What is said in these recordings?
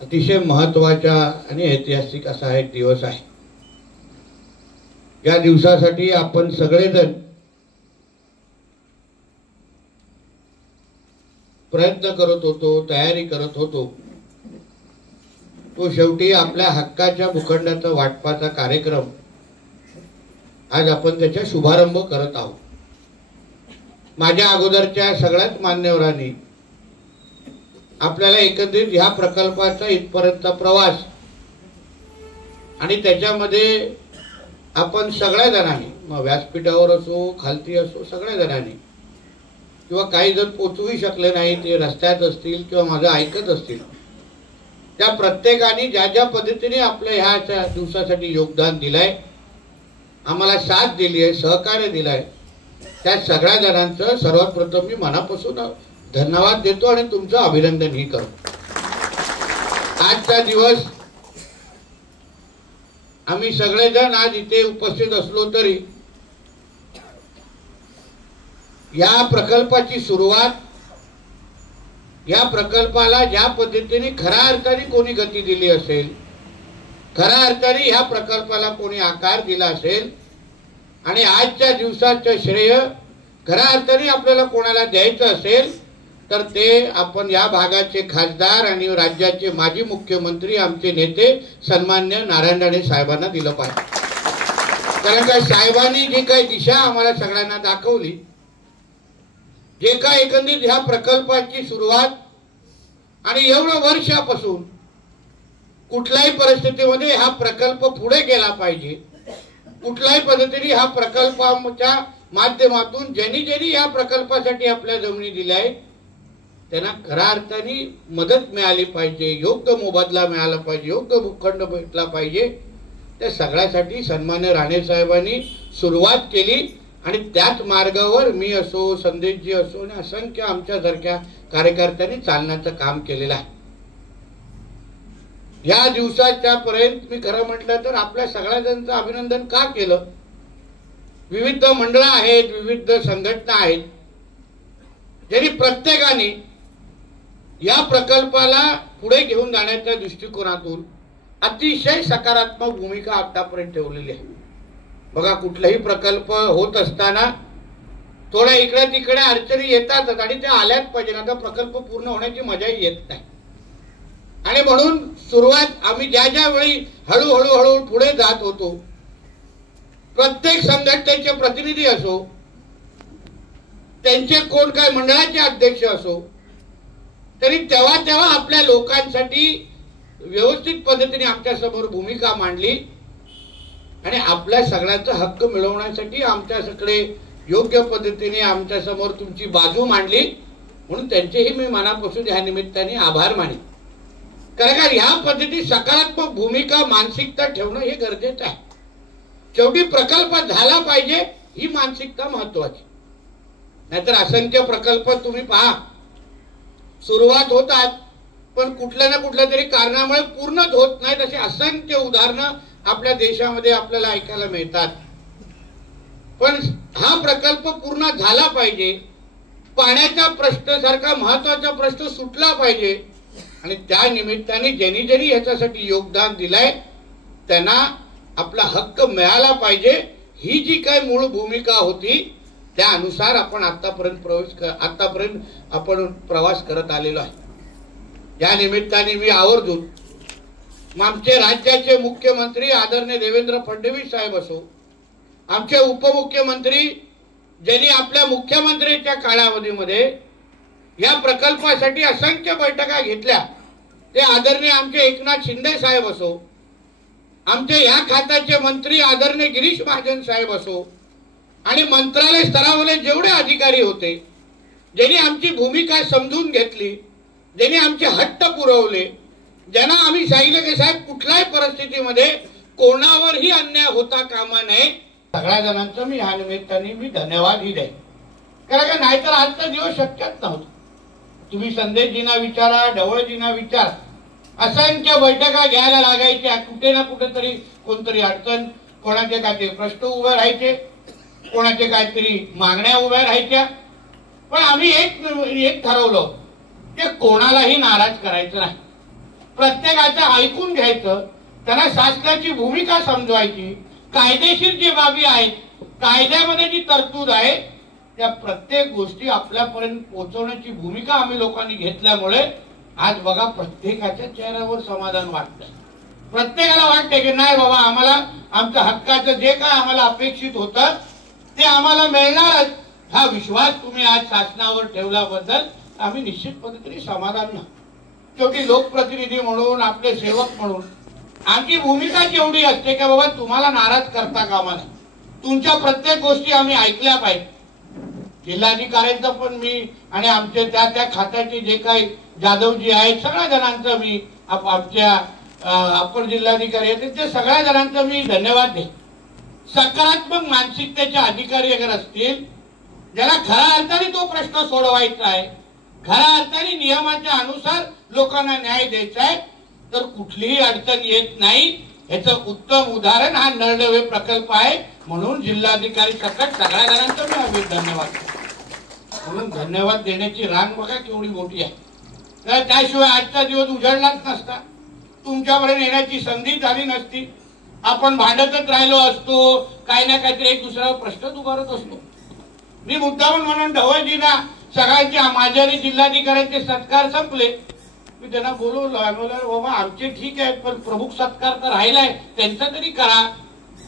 अतिशय महत्त्वाचा आणि ऐतिहासिक असा एक दिवस आहे। या दिवसासाठी आपण सगळेजण प्रयत्न करत होतो, तयारी करत होतो। तो शेवटी आपल्या हक्काच्या भूखंडाचा वाटपाचा कार्यक्रम आज आपण त्याचा शुभारंभ करत आहोत। माझ्या अगोदरच्या सगळ्याच मान्यवरांनी आपल्याला एकत्रित ह्या प्रकल्पाचा इथपर्यंत प्रवास आणि त्याच्यामध्ये आपण सगळ्या जणांनी, मग व्यासपीठावर असो, खालती असो, सगळ्या जणांनी किंवा काही जण पोचवू शकले नाही, ते रस्त्यात असतील किंवा माझं ऐकत असतील, त्या प्रत्येकाने ज्या ज्या पद्धतीने आपल्या ह्या दिवसासाठी योगदान दिलंय, आम्हाला साथ दिली आहे, सहकार्य दिलंय, त्या सगळ्या जणांचं सर्वात प्रथम मी मनापासून धन्यवाद देतो आणि तुमचं अभिनंदनही करतो। आजचा दिवस आम्ही सगळेजण आज इथे उपस्थित असलो तरी या प्रकल्पाची सुरुवात, या प्रकल्पाला ज्या पद्धतीने खऱ्या अर्थाने कोणी गती दिली असेल, खऱ्या अर्थाने ह्या प्रकल्पाला कोणी आकार दिला असेल आणि आजच्या दिवसाचं श्रेय खऱ्या अर्थाने आपल्याला कोणाला द्यायचं असेल तर ते आपण या भागाचे खासदार आणि राज्याचे माजी मुख्यमंत्री, आमचे नेते सन्मान्य नारायण राणे साहेबांना दिलं पाहिजे। कारण का साहेबांनी जी काही दिशा आम्हाला सगळ्यांना दाखवली, जे काय एकंदरीत ह्या प्रकल्पाची सुरुवात आणि एवढं वर्षापासून कुठल्याही परिस्थितीमध्ये हा प्रकल्प पुढे गेला पाहिजे, कुठल्याही पद्धतीने हा प्रकल्पाच्या माध्यमातून ज्यांनी या प्रकल्पासाठी आपल्या जमिनी दिल्या आहेत त्यांना खऱ्या अर्थाने मदत मिळाली पाहिजे, योग्य मोबदला मिळाला पाहिजे, योग्य भूखंड भेटला पाहिजे। त्या सगळ्यासाठी सन्मान्य राणे साहेबांनी सुरुवात केली आणि त्याच मार्गावर मी असो, संदेशजी असो आणि असंख्य आमच्यासारख्या कार्यकर्त्यांनी चालण्याचं काम केलेलं आहे। या दिवसाच्या पर्यंत मी खरं म्हटलं तर आपल्या सगळ्या जणांचं अभिनंदन का केलं? विविध मंडळं आहेत, विविध संघटना आहेत, ज्यांनी प्रत्येकाने या प्रकल्पाला पुढे घेऊन जाण्याच्या दृष्टिकोनातून अतिशय सकारात्मक भूमिका आतापर्यंत ठेवलेली आहे। बघा, कुठलाही प्रकल्प होत असताना थोड्या इकडे तिकडे अडचणी येतातच आणि त्या आल्याच पाहिजे, आता प्रकल्प पूर्ण होण्याची मजाही येत नाही। आणि म्हणून सुरुवात आम्ही ज्या वेळी हळूहळू पुढे जात होतो, प्रत्येक संघटनेचे प्रतिनिधी असो, त्यांचे कोण काय मंडळाचे अध्यक्ष असो, तरी तेव्हा आपल्या लोकांसाठी व्यवस्थित पद्धतीने आमच्या समोर भूमिका मांडली आणि आपल्या सगळ्यांचा हक्क मिळवण्यासाठी आमच्याकडे योग्य पद्धतीने आमच्या समोर तुमची बाजू मांडली। म्हणून त्यांचेही मी मनापासून या निमित्ताने आभार मानेन। कारण का ह्या पद्धती सकारात्मक भूमिका, मानसिकता ठेवणं हे गरजेचं आहे। शेवटी प्रकल्प झाला पाहिजे ही मानसिकता महत्वाची, नाहीतर असंख्य प्रकल्प तुम्ही पहा सुरुवात होतात पण कुठल्या ना कुठल्या तरी कारणामुळे पूर्णच होत नाहीत। अशी असंख्य उदाहरणं आपल्या देशामध्ये आपल्याला ऐकायला मिळतात। पण हा प्रकल्प पूर्ण झाला पाहिजे, पाण्याचा प्रश्न सारखा महत्वाचा प्रश्न सुटला पाहिजे आणि त्या निमित्ताने ज्यांनी याच्यासाठी योगदान दिलंय त्यांना आपला हक्क मिळाला पाहिजे। ही जी काय मूळ भूमिका होती त्यानुसार आपण आतापर्यंत आपण प्रवास करत आलेलो आहे। या निमित्ताने मी आवर्जून आमचे राज्याचे मुख्यमंत्री आदरणीय देवेंद्र फडणवीस साहेब असो, आमचे उपमुख्यमंत्री ज्यांनी आपल्या मुख्यमंत्र्यांच्या कालावधीमध्ये या प्रकल्पासाठी असंख्य बैठका घेतल्या, ते आदरणीय आमचे एकनाथ शिंदे साहेब असो, आमचे या खात्याचे मंत्री आदरणीय गिरीश महाजन साहेब असो आणि मंत्रालय स्तरावरील जेवढे अधिकारी होते, ज्यांनी आमची भूमिका समजून घेतली, ज्यांनी आमचे हट्ट पुरवले, ज्यांना आम्ही सांगितलं की साहेब कुठल्याही परिस्थितीमध्ये कोणावरही अन्याय होता कामा नये, सगळ्या जणांचं मी ह्या निमित्ताने मी धन्यवादही देईन। कारण का नाहीतर आजचा दिवस शक्यच नव्हता। तुम्ही संदेशजींना विचारा, ढवळजींना विचारा, असंख्य बैठका घ्यायला लागायच्या, कुठे ना कुठेतरी कोणतरी अडचण, कोणाचे काहीतरी प्रश्न उभे राहायचे, कोणाचे काहीतरी मागण्या उभ्या राहायच्या, पण आम्ही एक ठरवलं की कोणालाही नाराज करायचं नाही। प्रत्येकाचं ऐकून घ्यायचं, त्यांना शासनाची भूमिका समजवायची, कायदेशीर जे बाबी आहेत, कायद्यामध्ये जी तरतूद आहे त्या प्रत्येक गोष्टी आपल्यापर्यंत पोहोचवण्याची भूमिका आम्ही लोकांनी घेतल्यामुळे आज बघा प्रत्येकाच्या चेहऱ्यावर समाधान वाटतं. प्रत्येकाला वाटते की नाही बाबा आम्हाला आमच्या हक्काचं जे काय आम्हाला अपेक्षित होतं ते आम्हाला मिळणारच. हा विश्वास तुम्ही आज शासनावर ठेवल्याबद्दल आम्ही निश्चित पद्धतीने समाधान ना. शेवटी लोकप्रतिनिधी म्हणून आपले सेवक म्हणून आमची भूमिका एवढी असते की बाबा तुम्हाला नाराज करता कामा नये. तुमच्या प्रत्येक गोष्टी आम्ही ऐकल्या पाहिजे. जिल्हाधिकाऱ्यांचं पण मी आणि आमचे त्या खात्याचे जे काही जाधवजी आहेत सगळ्या जणांचं मी आमच्या अपर जिल्हाधिकारी आहेत त्या सगळ्या जणांचं मी धन्यवाद दे. सकारात्मक मानसिकतेचे अधिकारी अगर असतील ज्याला खऱ्या अर्थाने तो प्रश्न सोडवायचा आहे, खऱ्या अर्थाने नियमाच्या अनुसार लोकांना न्याय द्यायचा आहे तर कुठलीही अडचण येत नाही. याचं उत्तम उदाहरण हा नळडवे प्रकल्प आहे. म्हणून जिल्हाधिकारी सकट सगळ्या जणांचं मी आम्ही धन्यवाद. म्हणून धन्यवाद देण्याची रांग बघा केवढी मोठी आहे. तर त्याशिवाय आजचा दिवस उजाडलाच नसता, तुमच्यापर्यंत येण्याची संधी झाली नसती. आपण भांडतच राहिलो असतो, काही ना काहीतरी एक दुसरा प्रश्न उभारत असतो. मी मुद्दामून म्हणून ढवळजींना सगळ्यांचे माझ्या जिल्हाधिकाऱ्यांचे सत्कार संपले, मी त्यांना बोलवलं बाबा आमचे ठीक आहे पण प्रमुख सत्कार तर राहिलाय त्यांचा तरी करा.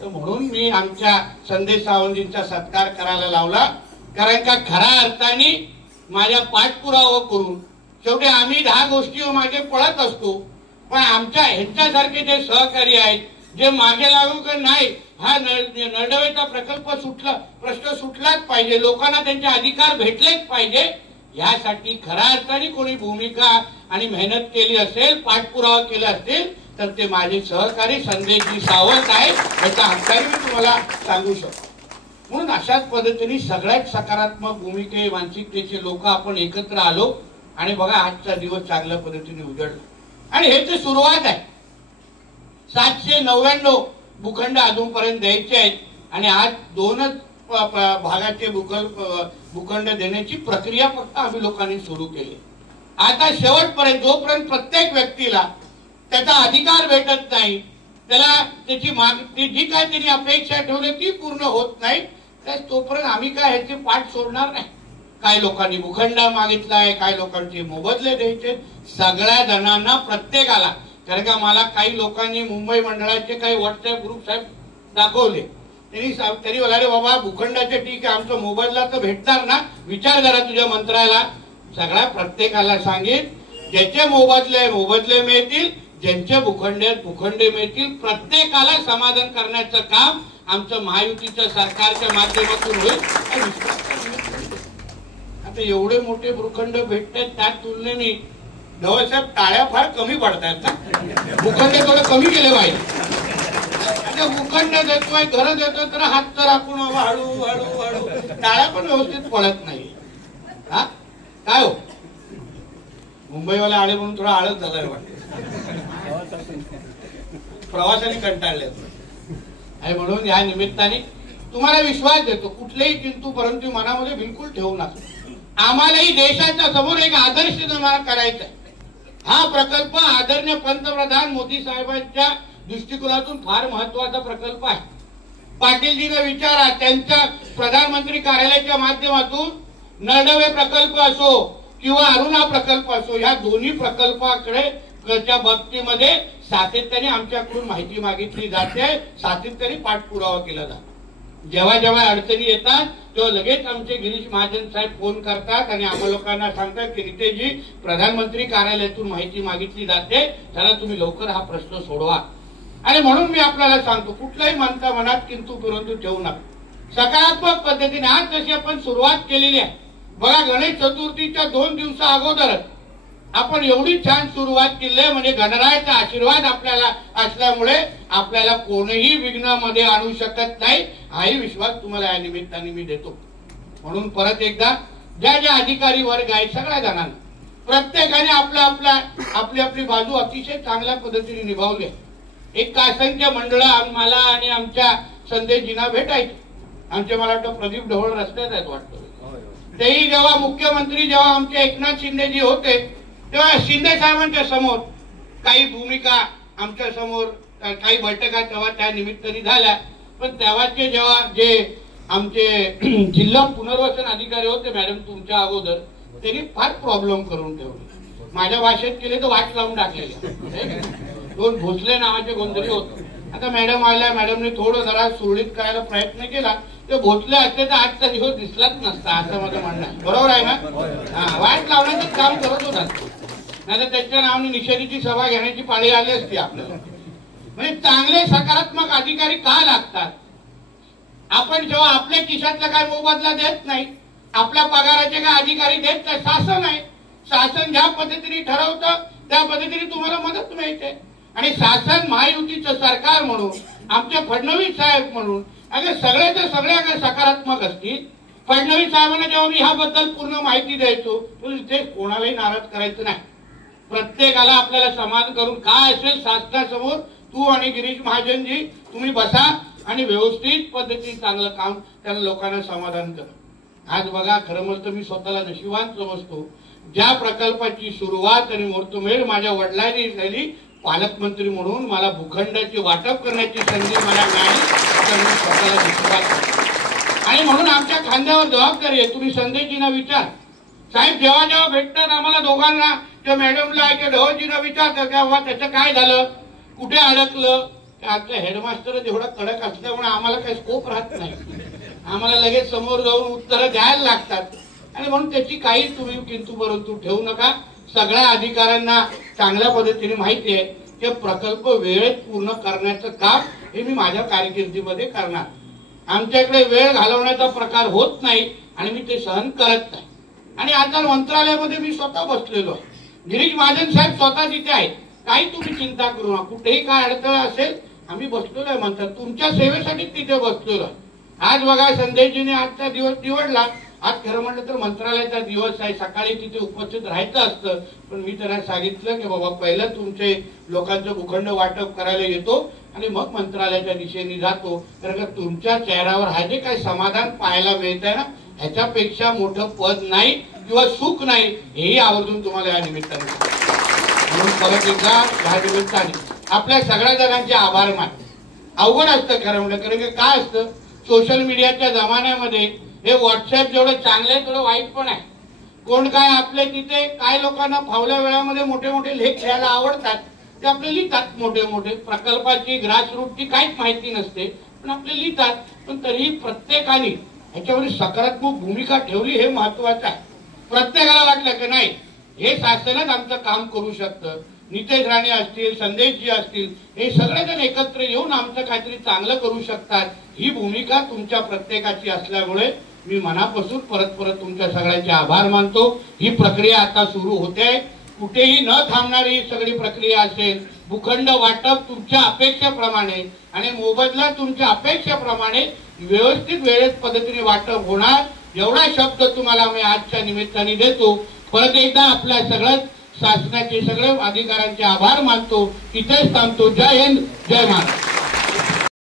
तर म्हणून मी आमच्या संदेश सावंतींचा सत्कार करायला लावला. कारण का खऱ्या अर्थाने माझ्या पाठपुरावा करून शेवटी आम्ही 10 गोष्टी मागे पळत असतो पण आमच्या ह्यांच्यासारखे जे सहकारी आहेत जे मागे लागू का नाही हा नळडवेचा प्रश्न सुटलाच पाहिजे, लोकांना त्यांचे अधिकार भेटलेच पाहिजे, यासाठी खऱ्या अर्थाने कोणी भूमिका आणि मेहनत केली असेल, पाठपुरावा केला असेल तर ते माझे सहकारी संदेशजी सावंत आहे. याचा हक्काने मी तुम्हाला सांगू शकतो. म्हणून अशाच पद्धतीने सगळ्यात सकारात्मक भूमिके मानसिकतेचे लोक आपण एकत्र आलो आणि बघा आजचा दिवस चांगल्या पद्धतीने उजळला. आणि हे तर सुरुवात आहे. 799 भूखंड अजूनपर्यंत द्यायचे आहेत आणि आज 2च भागाचे भूखंड देण्याची प्रक्रिया फक्त आम्ही लोकांनी सुरू केली. आता शेवटपर्यंत जोपर्यंत प्रत्येक व्यक्तीला त्याचा अधिकार भेटत नाही, त्याला त्याची मागणी जी काय त्यांनी अपेक्षा ठेवली ती पूर्ण होत नाही तोपर्यंत आम्ही काय ह्याचे पाठ सोडणार नाही. काय लोकांनी भूखंड मागितलाय, काय लोकांचे मोबदले द्यायचे, सगळ्या जणांना प्रत्येकाला. कारण का मला काही लोकांनी मुंबई मंडळाचे काही व्हॉट्सअप ग्रुप साहेब दाखवले, त्यांनी बोलाले बाबा भूखंडाचे ठीक आहे आमचा मोबदला तर भेटणार ना, विचार करा तुझ्या मंत्र्याला. सगळ्या प्रत्येकाला सांगेल ज्याचे मोबदले मिळतील, ज्यांचे भूखंडे मिळतील, प्रत्येकाला समाधान करण्याचं काम आमचं महायुतीच्या सरकारच्या माध्यमातून होईल. आता एवढे मोठे भूखंड भेटतात त्या तुलनेने ढवळसाहेब टाळ्या फार कमी पडतात ना, भूखंड थोडं कमी केले पाहिजे. आता भूखंड देतोय, घर देतोय तर हात तर आपण हळू हळू हळू, टाळ्या पण व्यवस्थित पडत नाही. हा काय हो मुंबईवाले आले म्हणून थोडा आळस झालाय वाटत, प्रवासाने कंटाळले आणि म्हणून या निमित्ताने तुम्हाला विश्वास देतो कुठलेही किंतु परंतु मनामध्ये बिलकुल ठेवू नका. आम्हालाही देशाच्या समोर एक आदर्श निर्माण करायचा आहे. हा प्रकल्प आदरणीय पंतप्रधान मोदी साहेबांच्या दृष्टिकोनातून फार महत्वाचा प्रकल्प आहे. पाटीलजींना विचारा, त्यांच्या प्रधानमंत्री कार्यालयाच्या माध्यमातून नळडवे प्रकल्प असो किंवा अरुणा प्रकल्प असो, ह्या दोन्ही प्रकल्पाकडे च्या बाबतीमध्ये सातत्याने आमच्याकडून माहिती मागितली जाते, सातत्याने पाठपुरावा केला जातो. जेव्हा जेव्हा अडचणी येतात तेव्हा लगेच आमचे गिरीश महाजन साहेब फोन करतात आणि आम्हा लोकांना सांगतात की नितेशजी प्रधानमंत्री कार्यालयातून माहिती मागितली जाते, त्याला तुम्ही लवकर हा प्रश्न सोडवा. आणि म्हणून मी आपल्याला सांगतो कुठलाही मनात किंतु परंतु ठेवू नका. सकारात्मक पद्धतीने आज जशी आपण सुरुवात केलेली आहे बघा, गणेश चतुर्थीच्या 2 दिवसा अगोदरच आपण एवढी छान सुरुवात केली आहे. म्हणजे गणरायाचा आशीर्वाद आपल्याला असल्यामुळे आपल्याला कोणीही विघ्नामध्ये आणू शकत नाही, हाही विश्वास तुम्हाला या निमित्ताने मी देतो. म्हणून परत एकदा ज्या ज्या अधिकारी वर्ग आहेत सगळ्या जणांना प्रत्येकाने आपली आपली बाजू अतिशय चांगल्या पद्धतीने निभावली. एक असंख्य मंडळ आम्हाला आणि आमच्या संदेशजींना भेटायचे. आमचे मला वाटतं प्रदीप ढवळ रस्त्यात आहेत वाटतं. तेही जेव्हा मुख्यमंत्री जेव्हा आमचे एकनाथ शिंदेजी होते तेव्हा शिंदे साहेबांच्या समोर काही भूमिका आमच्या समोर काही बैठका तेव्हा त्या निमित्ताने झाल्या, पण तेव्हाचे जेव्हा जे आमचे जिल्हा पुनर्वसन अधिकारी होते मॅडम तुमच्या अगोदर, त्यांनी फार प्रॉब्लेम करून ठेवले. माझ्या भाषेत केले तर वाट लावून टाकलेली. दोन भोसले नावाचे कोणतरी होते. आता मॅडम आल्या, मॅडमने थोडं जरा सुरळीत करायला प्रयत्न केला. ते भोसले असते तर आजचा दिवस दिसलाच नसता असं माझं म्हणणं आहे. बरोबर आहे ना? वाट लावण्याचं काम करत होतात, नाही तर त्यांच्या नावाने निषेधीची सभा घेण्याची पाळी आली असती आपल्याला. म्हणजे चांगले सकारात्मक अधिकारी का लागतात? आपण जेव्हा आपल्या खिशातला काय मोबदला देत नाही, आपल्या पगाराचे काय अधिकारी देत नाही, शासन आहे. शासन ज्या पद्धतीने ठरवतं त्या पद्धतीने तुम्हाला मदत मिळते. आणि शासन महायुतीचं सरकार म्हणून, आमचे फडणवीस साहेब म्हणून अगं सगळ्याच्या सगळ्या काय सकारात्मक असतील. फडणवीस साहेबांना जेव्हा मी ह्याबद्दल पूर्ण माहिती द्यायचो, ते कोणालाही नाराज करायचं नाही. प्रत्येकाला आपल्याला समान करून काय असेल शासनासमोर तू आणि गिरीश महाजनजी तुम्ही बसा आणि व्यवस्थित पद्धतीने चांगलं काम त्या लोकांना समाधान करा. आज बघा, खरं म्हणतं मी स्वतःला नशिबान समजतो, ज्या प्रकल्पाची सुरुवात आणि मुहूर्तमेढ माझ्या वडिलांनी झाली, पालकमंत्री म्हणून मला भूखंडाचे वाटप करण्याची संधी मला मिळाली, तर मी स्वतःला नशिबान. आणि म्हणून आमच्या खांद्यावर जबाबदारी आहे. तुम्ही संदेशजींना विचार साहेब, जेव्हा जेव्हा भेटतात आम्हाला दोघांना, त्या मॅडमला किंवा ढवळजींना विचारतात तेव्हा त्याचं काय झालं, कुठे अडकलं. आमचा हेडमास्टर एवढा कडक असल्यामुळे आम्हाला काही स्कोप राहत नाही. आम्हाला लगेच समोर जाऊन उत्तरं द्यायला लागतात. आणि म्हणून त्याची काही तुम्ही किंतु परंतु ठेवू नका. सगळ्या अधिकाऱ्यांना चांगल्या पद्धतीने माहिती आहे की प्रकल्प वेळेत पूर्ण करण्याचं काम हे मी माझ्या कारकिर्दीमध्ये करणार. आमच्याकडे वेळ घालवण्याचा प्रकार होत नाही आणि मी ते सहन करत नाही. आणि आता मंत्रालयामध्ये मी स्वतः बसलेलो आहे. गिरीश महाजन साहेब स्वतः तिथे आहेत. काही तुम्ही चिंता करू नका. कुठेही काय अडथळा असेल आम्ही बसलेलो आहे म्हणतात. तुमच्या सेवेसाठी तिथे बसलेलो आहे. आज बघा, संदेशजीने आजचा दिवस निवडला. आज खरं म्हटलं तर मंत्रालयाचा दिवस आहे, सकाळी तिथे उपस्थित राहायचं असतं. पण मी त्यांना सांगितलं की बाबा, पहिलं तुमचे लोकांचं भूखंड वाटप करायला येतो आणि मग मंत्रालयाच्या दिशेने जातो. कारण का तुमच्या चेहऱ्यावर हा जे काही समाधान पाहायला मिळत आहे ना, ह्याच्यापेक्षा मोठं पद नाही किंवा सुख नाही, हेही आवर्जून तुम्हाला या निमित्ताने. म्हणून परत एकदा या निमित्ताने आपल्या सगळ्या जणांचे आभार मान. अवघड असतं खरं म्हणलं, कारण की काय असतं, सोशल मीडियाच्या जमान्यामध्ये हे व्हॉट्सअप जेवढं चांगलं आहे तेवढं वाईट पण आहे. कोण काय आपले तिथे काय लोकांना फावल्या वेळामध्ये मोठे मोठे लेख लिहायला आवडतात, ते आपले लिहितात. मोठे मोठे प्रकल्पाची ग्रासरूटची काहीच माहिती नसते पण आपले लिहितात. पण तरीही प्रत्येकाने ह्याच्यामध्ये सकारात्मक भूमिका ठेवली हे महत्वाचं आहे. प्रत्येकाला वाटलं की नाही, हे शासनच आमचं काम करू शकतं. नितेश राणे असतील, संदेशजी असतील, हे सगळेजण एकत्र येऊन आमचं काहीतरी चांगलं करू शकतात. ही भूमिका तुमच्या प्रत्येकाची असल्यामुळे मी मनापासून परत परत तुमच्या सगळ्यांचे आभार मानतो. ही प्रक्रिया आता सुरू होते. कुठेही न थांबणारी सगळी प्रक्रिया असेल. भूखंड वाटप तुमच्या अपेक्षेप्रमाणे आणि मोबदला तुमच्या अपेक्षेप्रमाणे व्यवस्थित वेळेत पद्धतीने वाटप होणार, एवढा शब्द तुम्हाला मी आजच्या निमित्ताने देतो. परत एकदा आपल्या सगळ्या शासनाचे सगळे अधिकाऱ्यांचे आभार मानतो. इथेच थांबतो. जय हिंद, जय महाराष्ट्र.